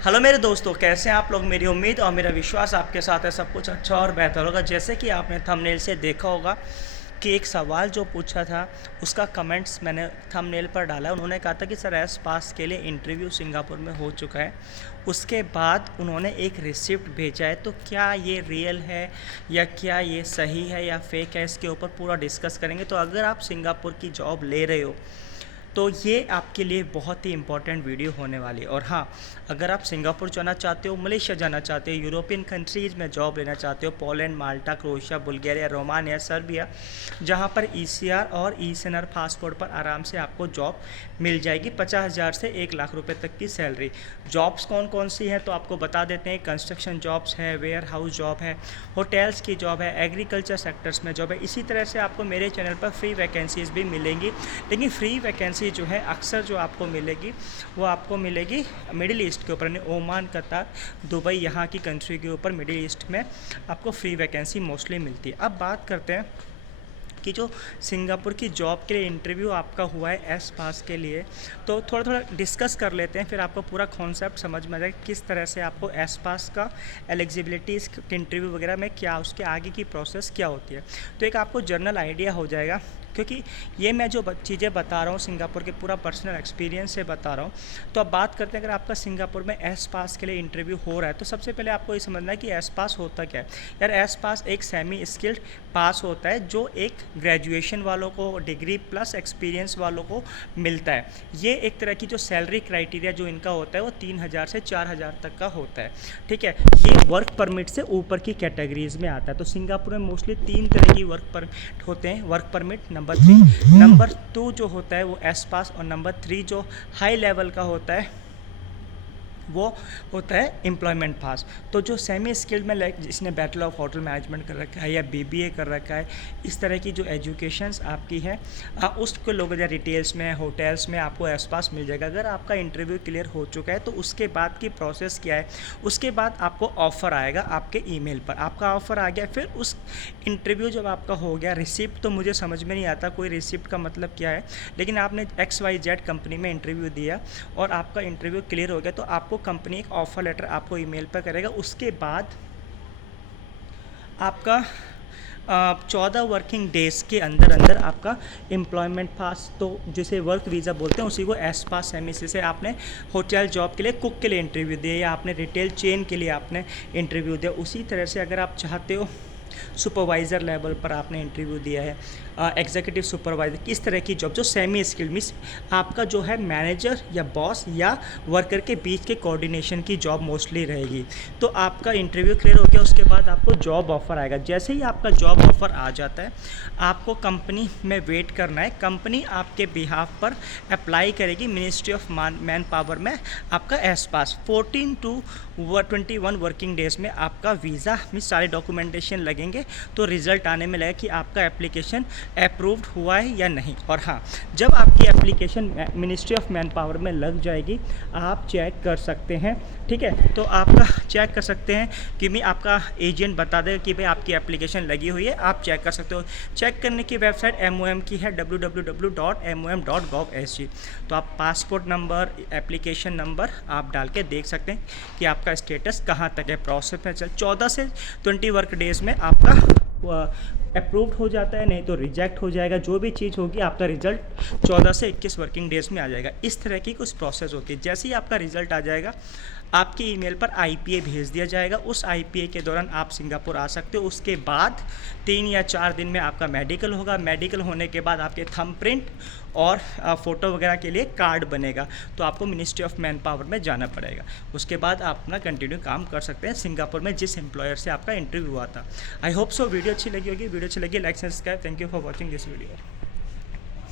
Hello मेरे दोस्तों, कैसे हैं आप लोग। मेरी उम्मीद और मेरा विश्वास आपके साथ है सब कुछ अच्छा और बेहतर होगा। जैसे कि आपने थंबनेल से देखा होगा कि एक सवाल जो पूछा था उसका कमेंट्स मैंने थंबनेल पर डाला। उन्होंने कहा था कि सर एस पास के लिए इंटरव्यू सिंगापुर में हो चुका है। उसके बाद उन्होंने एक रिसिप्ट भेजा है, तो क्या ये रियल है या क्या ये सही है या फेक है, इसके ऊपर पूरा डिस्कस करेंगे। तो अगर आप सिंगापुर की जॉब ले रहे हो तो ये आपके लिए बहुत ही इंपॉर्टेंट वीडियो होने वाली है। और हाँ, अगर आप सिंगापुर जाना चाहते हो, मलेशिया जाना चाहते हो, यूरोपियन कंट्रीज़ में जॉब लेना चाहते हो, पोलैंड, माल्टा, क्रोएशिया, बुल्गारिया, रोमानिया, सर्बिया, जहाँ पर ईसीआर और ईएसएनआर पासपोर्ट पर आराम से आपको जॉब मिल जाएगी। 50,000 से 1 लाख रुपए तक की सैलरी। जॉब्स कौन कौन सी हैं तो आपको बता देते हैं। कंस्ट्रक्शन जॉब्स है, वेयर हाउस जॉब है, होटल्स की जॉब है, एग्रीकल्चर सेक्टर्स में जॉब है। इसी तरह से आपको मेरे चैनल पर फ्री वैकेंसीज़ भी मिलेंगी। लेकिन फ्री वैकेंसी जो है अक्सर जो आपको मिलेगी वो आपको मिलेगी मिडिल ईस्ट के ऊपर, यानी ओमान, कतर, दुबई, यहाँ की कंट्री के ऊपर मिडिल ईस्ट में आपको फ्री वैकेंसी मोस्टली मिलती है। अब बात करते हैं कि जो सिंगापुर की जॉब के लिए इंटरव्यू आपका हुआ है एस पास के लिए, तो थोड़ा थोड़ा डिस्कस कर लेते हैं, फिर आपको पूरा कॉन्सेप्ट समझ में आ जाएगा किस तरह से आपको एस पास का एलिजिबिलिटी इंटरव्यू वगैरह में क्या उसके आगे की प्रोसेस क्या होती है। तो एक आपको जनरल आइडिया हो जाएगा, क्योंकि ये मैं जो चीज़ें बता रहा हूँ सिंगापुर के पूरा पर्सनल एक्सपीरियंस से बता रहा हूँ। तो अब बात करते हैं, अगर आपका सिंगापुर में एस पास के लिए इंटरव्यू हो रहा है तो सबसे पहले आपको ये समझना है कि एस पास होता क्या है। यार एस पास एक सेमी स्किल्ड पास होता है जो एक ग्रेजुएशन वालों को, डिग्री प्लस एक्सपीरियंस वालों को मिलता है। ये एक तरह की जो सैलरी क्राइटेरिया जो इनका होता है वो 3,000 से 4,000 तक का होता है। ठीक है, ये वर्क परमिट से ऊपर की कैटेगरीज में आता है। तो सिंगापुर में मोस्टली 3 तरह की वर्क परमिट होते हैं। वर्क परमिट नंबर 3, नंबर 2 जो होता है वो एस पास, और नंबर 3 जो हाई लेवल का होता है वो होता है एम्प्लॉयमेंट पास। तो जो सेमी स्किल्ड में, लाइक जिसने बैचलर ऑफ होटल मैनेजमेंट कर रखा है या बीबीए कर रखा है, इस तरह की जो एजुकेशंस आपकी है उसको लोग या रिटेल्स में, होटल्स में आपको एस पास मिल जाएगा। अगर आपका इंटरव्यू क्लियर हो चुका है तो उसके बाद की प्रोसेस क्या है, उसके बाद आपको ऑफ़र आएगा आपके ईमेल पर। आपका ऑफ़र आ गया, फिर उस इंटरव्यू जब आपका हो गया, रिसिप्ट तो मुझे समझ में नहीं आता कोई रिसिप्ट का मतलब क्या है, लेकिन आपने XYZ कंपनी में इंटरव्यू दिया और आपका इंटरव्यू क्लियर हो गया तो आपको कंपनी एक ऑफ़र लेटर आपको ईमेल पर करेगा। उसके बाद आपका 14 वर्किंग डेज़ के अंदर अंदर आपका एम्प्लॉयमेंट पास, तो जिसे वर्क वीज़ा बोलते हैं, उसी को एस पास सेमी से आपने होटल जॉब के लिए, कुक के लिए इंटरव्यू दिया या आपने रिटेल चेन के लिए आपने इंटरव्यू दिया। उसी तरह से अगर आप चाहते हो सुपरवाइज़र लेवल पर आपने इंटरव्यू दिया है, एग्जीक्यूटिव सुपरवाइज़र, किस तरह की जॉब जो सेमी स्किल्ड मीन्स आपका जो है मैनेजर या बॉस या वर्कर के बीच के कोऑर्डिनेशन की जॉब मोस्टली रहेगी। तो आपका इंटरव्यू क्लियर हो गया, उसके बाद आपको जॉब ऑफ़र आएगा। जैसे ही आपका जॉब ऑफ़र आ जाता है आपको कंपनी में वेट करना है। कंपनी आपके बिहाफ पर अप्लाई करेगी मिनिस्ट्री ऑफ मैन पावर में आपका S pass. 14 to 21 working days में आपका वीज़ा में सारे डॉक्यूमेंटेशन लगेंगे, तो रिज़ल्ट आने में लगेगा कि आपका एप्लीकेशन अप्रूव्ड हुआ है या नहीं। और हाँ, जब आपकी application ministry of man power में लग जाएगी आप चेक कर सकते हैं। ठीक है, तो आपका चेक कर सकते हैं कि मैं आपका एजेंट बता देगा कि भाई आपकी एप्लीकेशन लगी हुई है, आप चेक कर सकते हो। चेक करने की वेबसाइट MOM की है, www.mom.gov.sg। तो आप पासपोर्ट नंबर, एप्लीकेशन नंबर आप डाल के देख सकते हैं कि आपका स्टेटस कहाँ तक है, प्रोसेस में चल। 14 से 20 वर्क डेज़ में आपका अप्रूव्ड हो जाता है, नहीं तो रिजेक्ट हो जाएगा। जो भी चीज़ होगी आपका रिज़ल्ट 14 से 21 वर्किंग डेज़ में आ जाएगा। इस तरह की कुछ प्रोसेस होती है। जैसे ही आपका रिज़ल्ट आ जाएगा आपके ईमेल पर IPA भेज दिया जाएगा। उस IPA के दौरान आप सिंगापुर आ सकते हो। उसके बाद 3 या 4 दिन में आपका मेडिकल होगा। मेडिकल होने के बाद आपके थंब प्रिंट और फ़ोटो वगैरह के लिए कार्ड बनेगा, तो आपको मिनिस्ट्री ऑफ मैन पावर में जाना पड़ेगा। उसके बाद आप अपना कंटिन्यू काम कर सकते हैं सिंगापुर में जिस एम्प्लॉयर से आपका इंटरव्यू हुआ था। आई होप सो वीडियो अच्छी लगी होगी। वीडियो अच्छी लगी like subscribe. Thank you for watching this video.